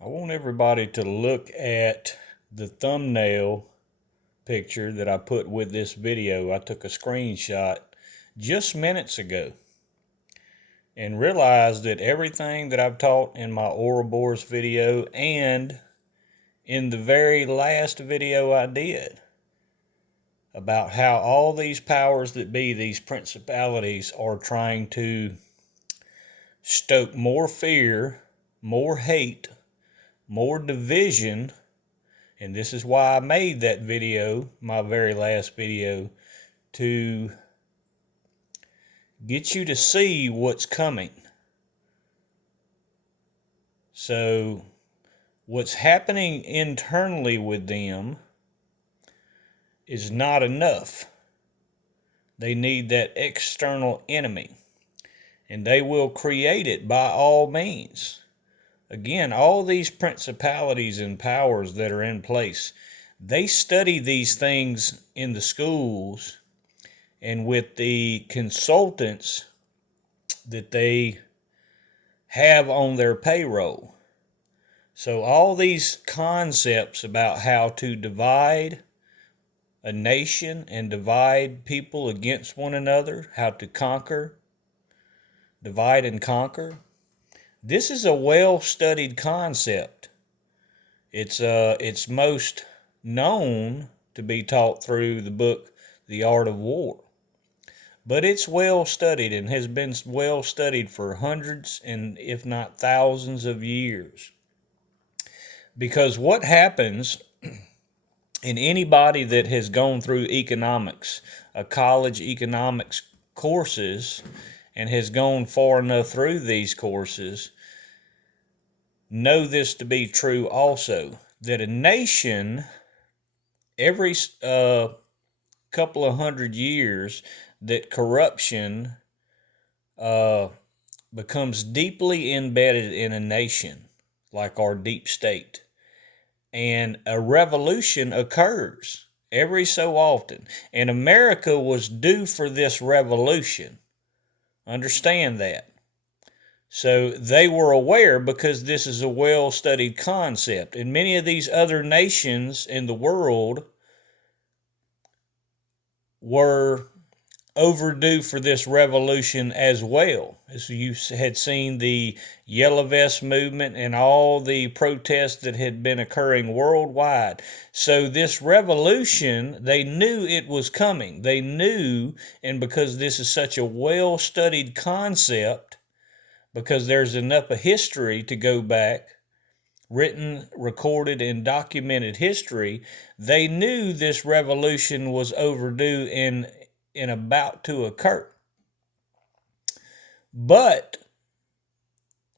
I want everybody to look at the thumbnail picture that I put with this video. I took a screenshot just minutes ago and realized that everything that I've taught in my Ouroboros video and in the very last video I did about how all these powers that be, these principalities, are trying to stoke more fear, more hate, more division. And this is why I made that video, my very last video, to get you to see what's coming. So what's happening internally with them is not enough. They need that external enemy, and they will create it by all means. Again, all these principalities and powers that are in place, they study these things in the schools and with the consultants that they have on their payroll. So all these concepts about how to divide a nation and divide people against one another, how to conquer, divide and conquer, this is a well-studied concept. It's most known to be taught through the book The Art of War. But it's well studied and has been well studied for hundreds and if not thousands of years. Because what happens in anybody that has gone through economics, a college economics courses, and has gone far enough through these courses, know this to be true also, that a nation, every couple of hundred years, that corruption becomes deeply embedded in a nation, like our deep state. And a revolution occurs every so often. And America was due for this revolution. Understand that. So they were aware, because this is a well-studied concept. And many of these other nations in the world were overdue for this revolution as well. As you had seen the Yellow Vest movement and all the protests that had been occurring worldwide. So this revolution, they knew it was coming. They knew, and because this is such a well-studied concept, because there's enough of history to go back, written, recorded, and documented history, they knew this revolution was overdue and about to occur. But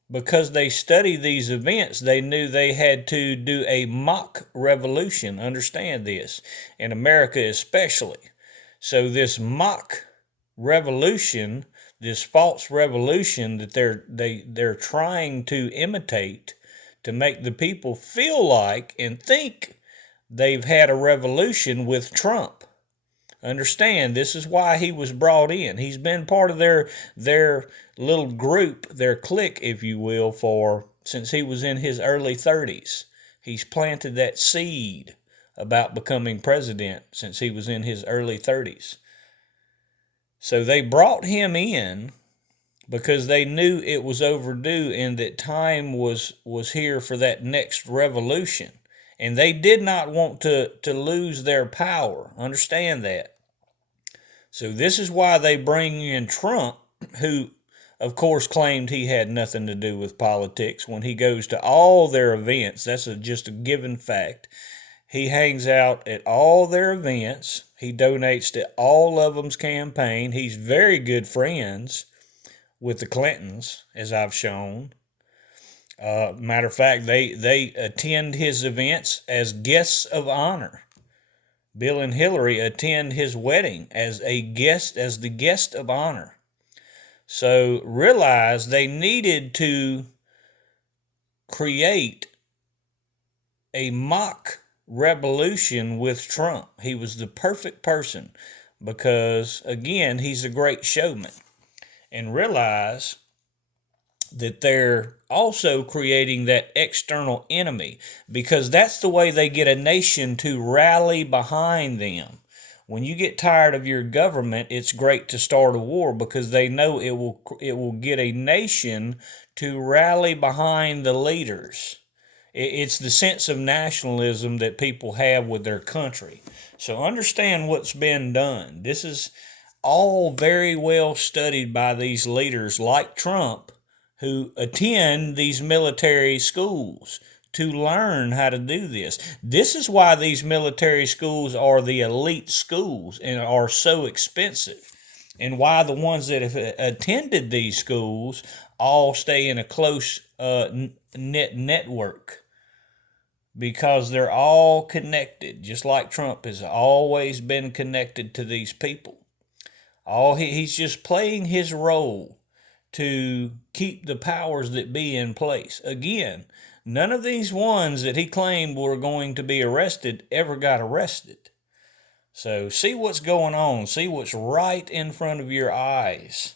because they study these events, they knew they had to do a mock revolution. Understand this, in America especially. So this mock revolution, this false revolution that they're trying to imitate to make the people feel like and think they've had a revolution with Trump. Understand, this is why he was brought in. He's been part of their little group, their clique, if you will, since he was in his early 30s. He's planted that seed about becoming president since he was in his early 30s. So they brought him in because they knew it was overdue and that time was here for that next revolution. And they did not want to lose their power. Understand that. So this is why they bring in Trump, who, of course, claimed he had nothing to do with politics. When he goes to all their events, that's just a given fact. He hangs out at all their events. He donates to all of them's campaign. He's very good friends with the Clintons, as I've shown. Matter of fact, they attend his events as guests of honor. Bill and Hillary attend his wedding as the guest of honor. So realize they needed to create a mock revolution with Trump. He was the perfect person because, again, he's a great showman. And realize that they're also creating that external enemy, because that's the way they get a nation to rally behind them. When you get tired of your government, it's great to start a war, because they know it will get a nation to rally behind the leaders. It's the sense of nationalism that people have with their country. So understand what's been done. This is all very well studied by these leaders like Trump, who attend these military schools to learn how to do this. This is why these military schools are the elite schools and are so expensive, and why the ones that have attended these schools all stay in a close network, because they're all connected, just like Trump has always been connected to these people. He's just playing his role to keep the powers that be in place. Again, none of these ones that he claimed were going to be arrested ever got arrested. So see what's going on. See what's right in front of your eyes,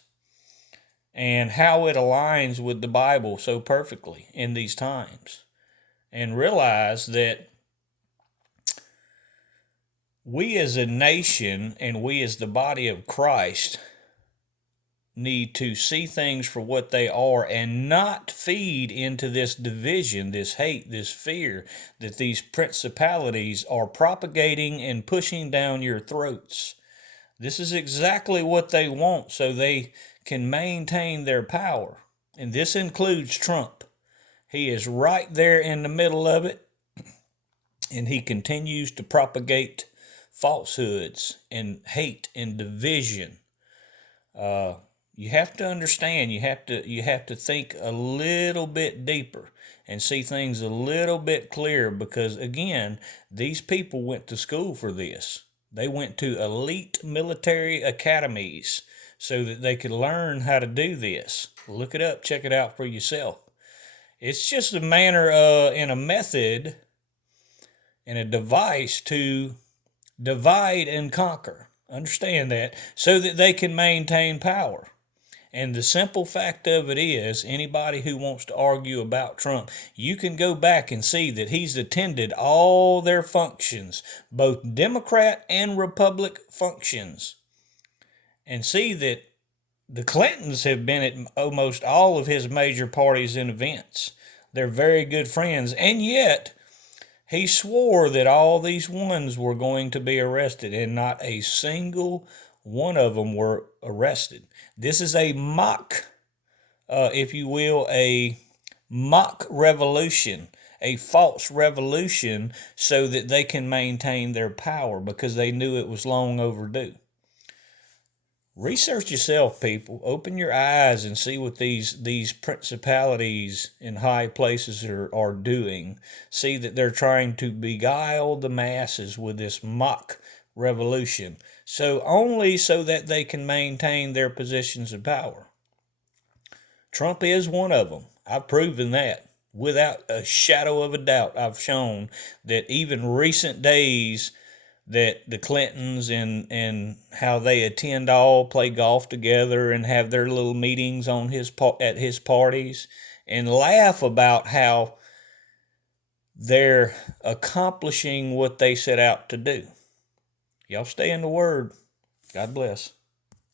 and how it aligns with the Bible so perfectly in these times. And realize that we as a nation and we as the body of Christ need to see things for what they are, and not feed into this division, this hate, this fear that these principalities are propagating and pushing down your throats. This is exactly what they want, so they can maintain their power. And this includes Trump. He is right there in the middle of it, and he continues to propagate falsehoods and hate and division. You have to understand. You have to think a little bit deeper and see things a little bit clearer, because again, these people went to school for this. They went to elite military academies so that they could learn how to do this. Look it up, check it out for yourself. It's just a manner and a method and a device to divide and conquer. Understand that, so that they can maintain power. And the simple fact of it is, anybody who wants to argue about Trump, you can go back and see that he's attended all their functions, both Democrat and Republican functions, and see that the Clintons have been at almost all of his major parties and events. They're very good friends, and yet he swore that all these ones were going to be arrested, and not a single one of them were arrested. This is a mock, if you will, a mock revolution, a false revolution, so that they can maintain their power, because they knew it was long overdue. Research yourself, people. Open your eyes and see what these principalities in high places are doing. See that they're trying to beguile the masses with this mock revolution, only so that they can maintain their positions of power. Trump is one of them. I've proven that without a shadow of a doubt. I've shown that even recent days, that the Clintons and how they attend all, play golf together, and have their little meetings on at his parties, and laugh about how they're accomplishing what they set out to do. Y'all stay in the Word. God bless.